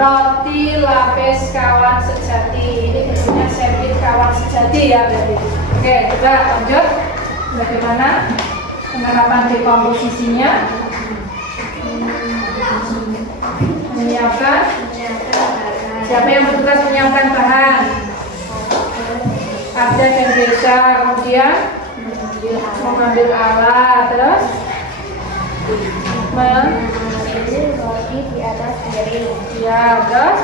Roti lapis kawan sejati. Ini bentuknya sandwich kawan sejati ya berarti. Oke, coba lanjut. Bagaimana penerapan dekomposisinya? Menyiapkan. Siapa yang bertugas menyiapkan bahan? Ada dan Desa, kemudian mengambil alat, terus roti di atas piring. Ya, terus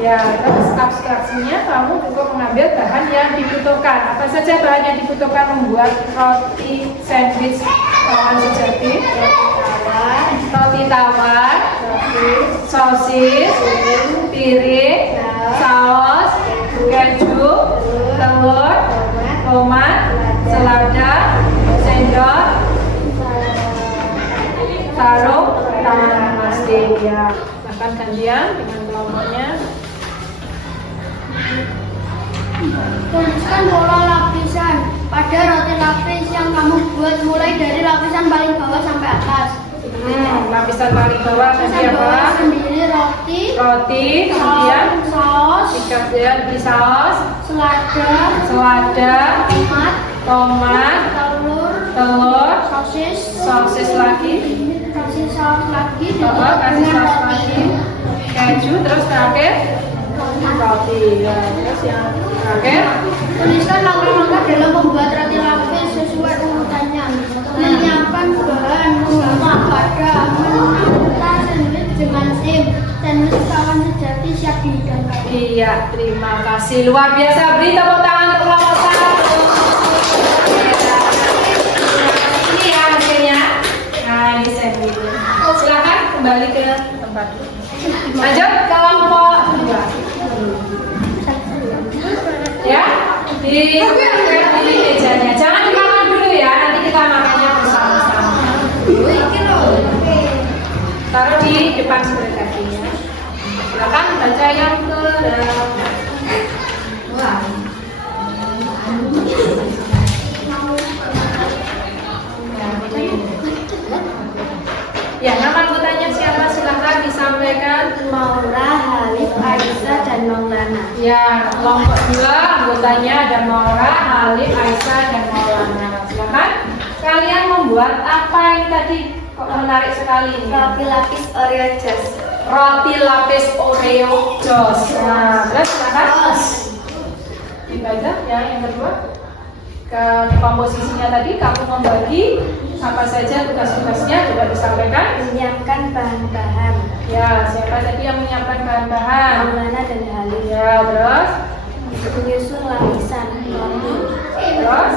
ya, terus abstraksinya kamu juga mengambil bahan yang dibutuhkan. Apa saja bahan yang dibutuhkan membuat roti sandwich kawan sejati? Roti tawar, sosis, piring, saus, keju, telur, tomat, selada, sendok, sarung, tangan. Ya, silakan gantian dengan kelompoknya. Tuliskan pola lapisan pada roti lapis yang kamu buat mulai dari lapisan paling bawah sampai atas. Lapisan paling bawah tadi Lapisan bawah apa? sendiri roti, Kemudian saus, kemudian di saus, selada, tomat, telur, sosis sosis lagi, kasih saus lagi, kasih saus lagi, keju, terus terakhir roti. Ya, terus yang terakhir tuliskan langkah-langkah dalam membuat roti lapis sesuai urutannya. Menyiapkan bahan wadah, menata sandwich dengan sim, sandwich kawan sejati siap dihidangkan. Iya, terima kasih luar biasa. Beri tepuk tangan untuk kelompok 1. Ini ya hasilnya. Nah, ini saya beri. Silakan kembali ke tempat. Lanjut kelompok 2. Ya, di mejanya. Jangan dimakan dulu ya. Nanti kita makannya bersama-sama. Taruh di depan seperti tadi ya. Silakan baca yang ke ya, nama anggotanya siapa? Silakan disampaikan. Maura, Halif, Aisyah, dan Maulana. Ya, kelompok 2 anggotanya ada Maura, Halif, Aisyah, dan Maulana. Silakan. Kalian membuat apa yang tadi kok menarik sekali ini? Roti lapis Oreo Jos. Roti lapis Oreo Jos. Nah, terus silakan. Dibaca ya yang kedua. Ke komposisinya tadi kamu membagi apa saja tugas-tugasnya coba disampaikan. Menyiapkan bahan-bahan. Ya, siapa tadi yang menyiapkan bahan-bahan? Maulana dan Halif. Ya, terus Menyusun lapisan roti. terus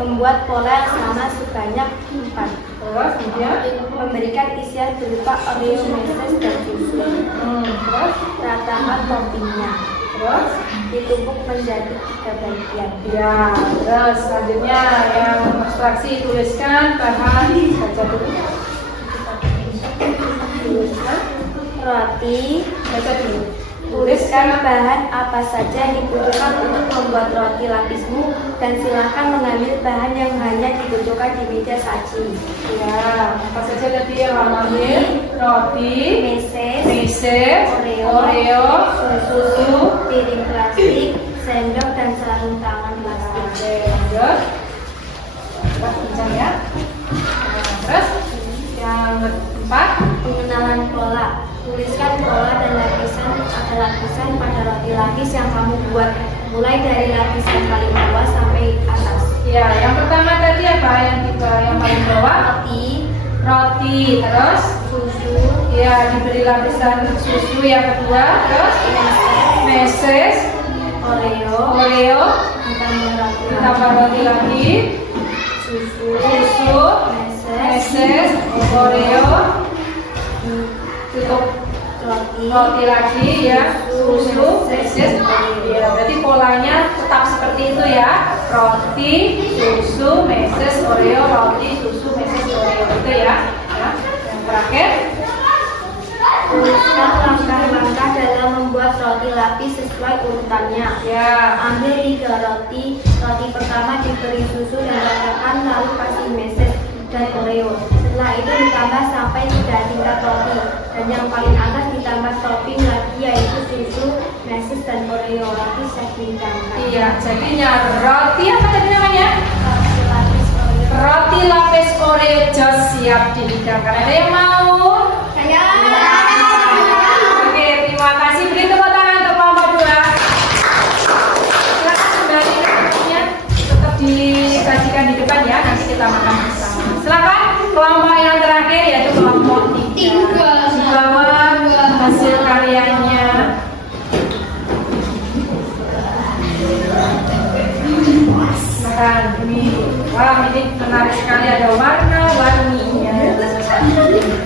Membuat pola yang sama sebanyak 4. terus kemudian Memberikan isian berupa Oreo meses dan susu. terus Ratakan toppingnya. terus Ditumpuk menjadi 3 bagian. ya, terus selanjutnya yang abstraksi tuliskan bahan baca dulu. Tuliskan Roti. baca dulu. Tuliskan bahan apa saja yang dibutuhkan untuk membuat roti lapismu dan silakan mengambil bahan yang hanya dibutuhkan di meja saji. Ya, apa saja tadi yang ambil? Roti, meses, Oreo, susu, piring plastik, sendok dan sarung tangan plastik. Oke, lanjut. Kencang ya. Nah, terus yang keempat, Pengenalan pola. Tuliskan pola dan lapisan pada roti lapis yang kamu buat, mulai dari lapisan paling bawah sampai atas. ya, yang pertama tadi apa? Yang paling bawah roti, terus Susu, ya diberi lapisan susu yang kedua, terus meses, Oreo, ditambah roti lagi, susu, meses, Oreo, tutup roti lagi ya, susu, meses, ya berarti polanya tetap seperti itu ya, roti, susu, meses, Oreo, roti, susu, meses, Oreo itu ya. Yang terakhir, tuliskan langkah-langkah dalam membuat roti lapis sesuai urutannya. ya, Ambil 3 roti. Roti pertama diberi susu dan ratakan, lalu kasih meses dan Oreo. Setelah itu ditambah sampai 3 tingkat roti. Dan yang paling atas ditambah topping lagi yaitu susu, meses dan Oreo. Roti siap dihidangkan. iya, jadinya roti apa tadi namanya? Roti lapis Oreo. Roti lapis Oreo Jos siap dihidangkan. Ada yang mau? Saya. Oke, terima kasih. Beri tepuk tangan untuk kelompok 2. Silakan kembali ke tempatnya. Tetap disajikan di depan ya. Nanti kita makan bersama. Silakan kelompok yang terakhir yaitu kelompok 3. Di bawah hasil karyanya. Silakan ini. Wah, ini menarik sekali, ada warna-warninya.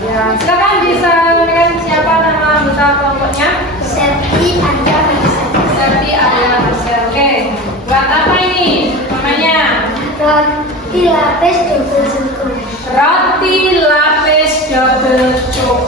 Ya, silakan bisa dengan siapa nama anggota kelompoknya? Serti Anda Serti Adela Marcel. Oke, buat apa ini? Namanya roti lapis double cukup. roti lapis double chocolate.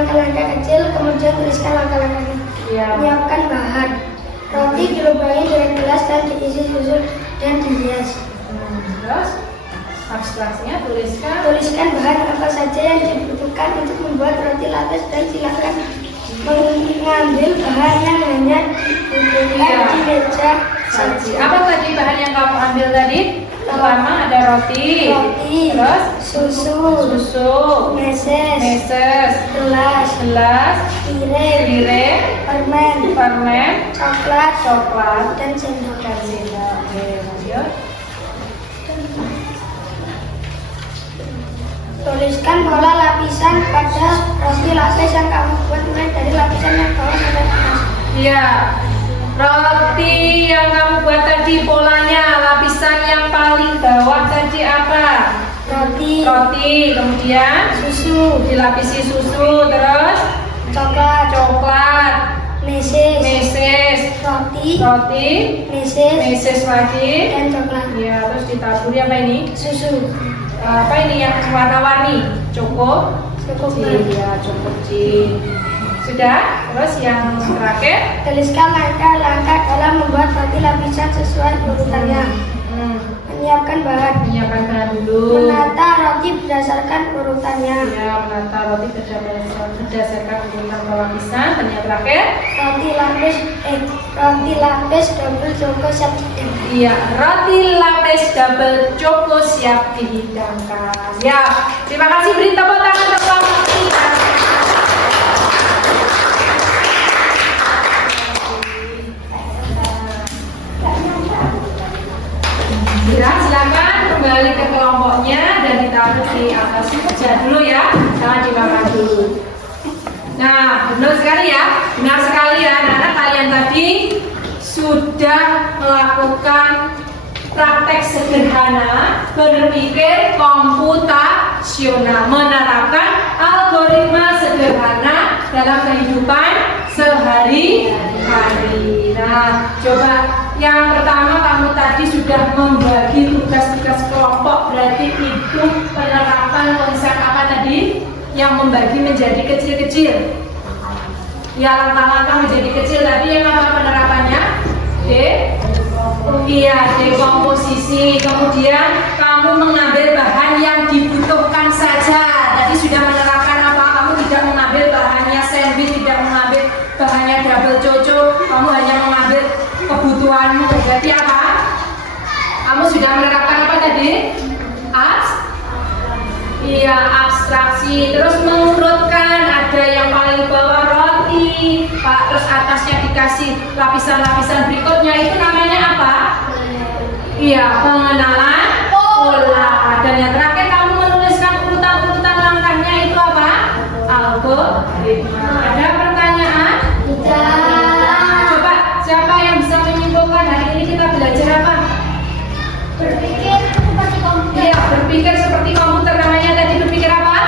langkah-langkah kecil, kemudian tuliskan langkah-langkahnya. Iya. Menyiapkan bahan. Roti dilubangi dengan gelas dan diisi susu dan dihias. Terus abstraksinya Tuliskan bahan apa saja yang dibutuhkan untuk membuat roti lapis dan silakan mengambil bahan yang hanya dibutuhkan di meja saji. Apa tadi bahan yang kamu ambil tadi? Pertama ada roti, terus susu, meses, gelas, piring, permen, coklat, dan sendok. Oke, lanjut. Tuliskan pola lapisan pada roti lapis yang kamu buat mulai dari lapisan yang bawah sampai atas. Iya. Roti yang kamu buat tadi polanya lapisan yang paling bawah tadi apa? Roti, kemudian Susu, dilapisi susu, terus coklat, meses, roti, meses lagi. dan coklat. Ya, terus ditaburi apa ini? Susu, Apa ini yang warna-warni? Cukup? coklat. Iya, cukup Cin. Sudah? Terus yang terakhir? Tuliskan langkah-langkah dalam membuat roti lapisan sesuai urutannya. Menyiapkan bahan. Menyiapkan bahan dulu. Menata roti berdasarkan urutannya. Ya, menata roti berdasarkan urutan lapisan. Dan yang terakhir? Roti lapis double choco siap dihidangkan. Iya, roti lapis double choco siap dihidangkan. Ya, terima kasih, beri tepuk tangan untuk kelompok kita. Ya, silakan kembali ke kelompoknya dan ditaruh di atas meja dulu ya, jangan dimakan dulu. Nah, benar sekali ya, anak-anak kalian tadi sudah melakukan praktek sederhana berpikir komputasional, menerapkan algoritma sederhana dalam kehidupan sehari-hari. Nah, coba yang pertama kamu tadi sudah membagi tugas-tugas kelompok, berarti itu penerapan konsep apa tadi? Yang membagi menjadi kecil-kecil. Ya, langkah-langkah menjadi kecil tadi yang apa penerapannya? Dekomposisi. Kemudian kamu mengambil bahan yang dibutuhkan saja. Tadi sudah menerapkan apa? Kamu tidak mengambil bahannya sandwich, tidak mengambil bahannya double choco. Kamu hanya mengambil kebutuhanmu. Berarti apa? Kamu sudah menerapkan apa tadi? Abstraksi. Terus mengurutkan, ada yang paling bawah roti, terus atasnya dikasih lapisan-lapisan berikutnya, itu namanya apa? Iya, pengenalan pola. Dan yang terakhir kamu menuliskan urutan-urutan langkahnya, itu apa? Algoritma. Ada pertanyaan? Coba siapa yang bisa menyimpulkan hari ini kita belajar apa? Berpikir seperti komputer. Iya, berpikir seperti komputer. Namanya tadi berpikir apa?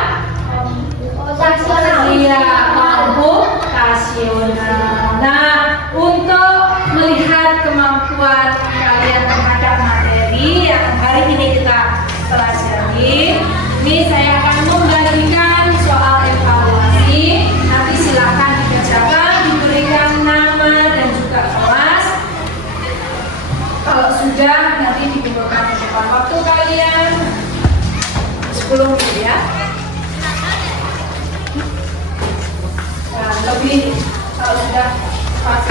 Iya, komputasional. Nah, untuk melihat kemampuan kalian terhadap materi yang hari ini kita pelajari, ini saya akan membagikan soal evaluasi. Nanti silakan dikerjakan, diberikan nama dan juga kelas. Kalau sudah, nanti dikumpulkan di depan waktu kalian 10 menit ya. Nah, lebih kalau sudah pas.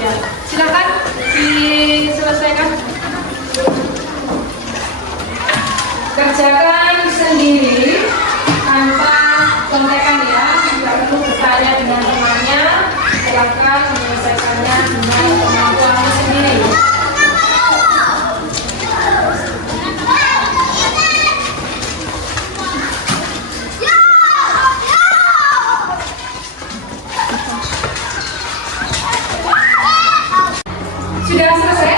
Ya, silakan diselesaikan. Kerjakan sendiri tanpa contekan ya, tidak perlu bertanya dengan temannya. Silakan menyelesaikannya dengan kemampuanmu sendiri. Sudah selesai?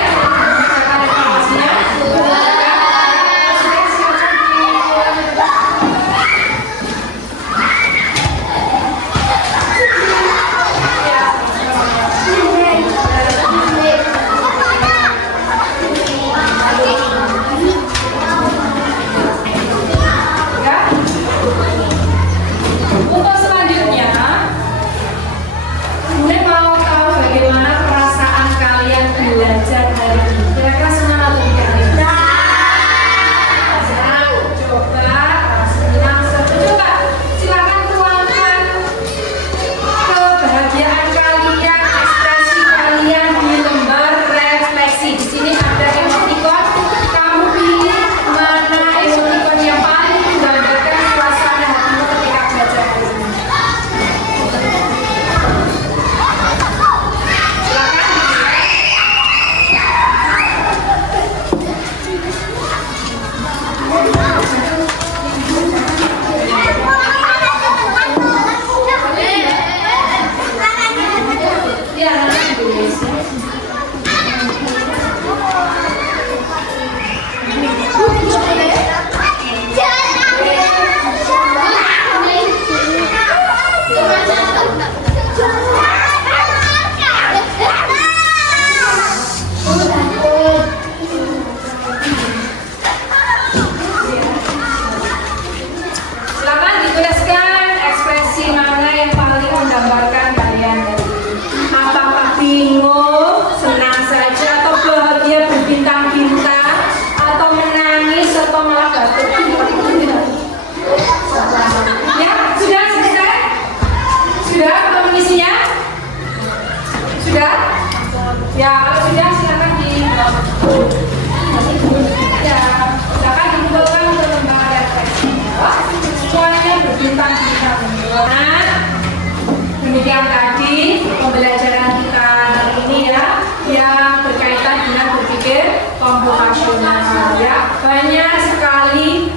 komputasional ya. Banyak sekali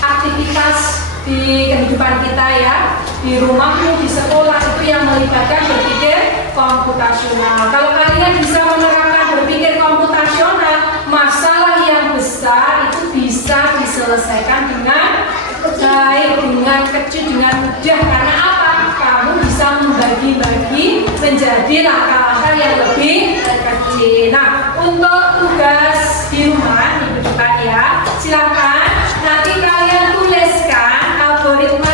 aktivitas di kehidupan kita ya, di rumahmu, di sekolah itu yang melibatkan berpikir komputasional. Kalau kalian bisa menerapkan berpikir komputasional, masalah yang besar itu bisa diselesaikan dengan baik, dengan kecil, dengan mudah. Karena apa? Kamu bisa membagi-bagi menjadi langkah-langkah yang lebih kecil. Nah, untuk tugas di rumah minggu depan ya, silakan nanti kalian tuliskan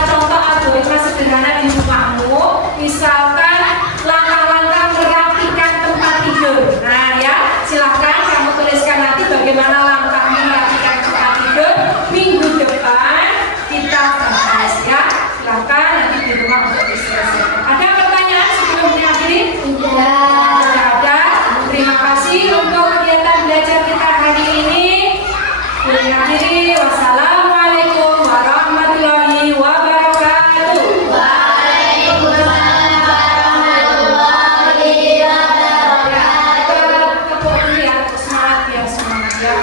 contoh algoritma sederhana di rumahmu. Misalkan langkah-langkah merapikan tempat tidur. Nah ya, silahkan kamu tuliskan nanti bagaimana langkahmu merapikan tempat tidur. Minggu depan kita bahas ya. Silahkan nanti di rumah untuk diselesaikan. Ada pertanyaan sebelum mengakhiri? Tidak ada. Terima kasih untuk kegiatan belajar kita hari ini. Mengakhiri, wassalamualaikum warahmatullahi wabarakatuh. Waalaikumsalam warahmatullahi wabarakatuh. Ya, kita tepuk dulu ya, semangat ya, semangat ya.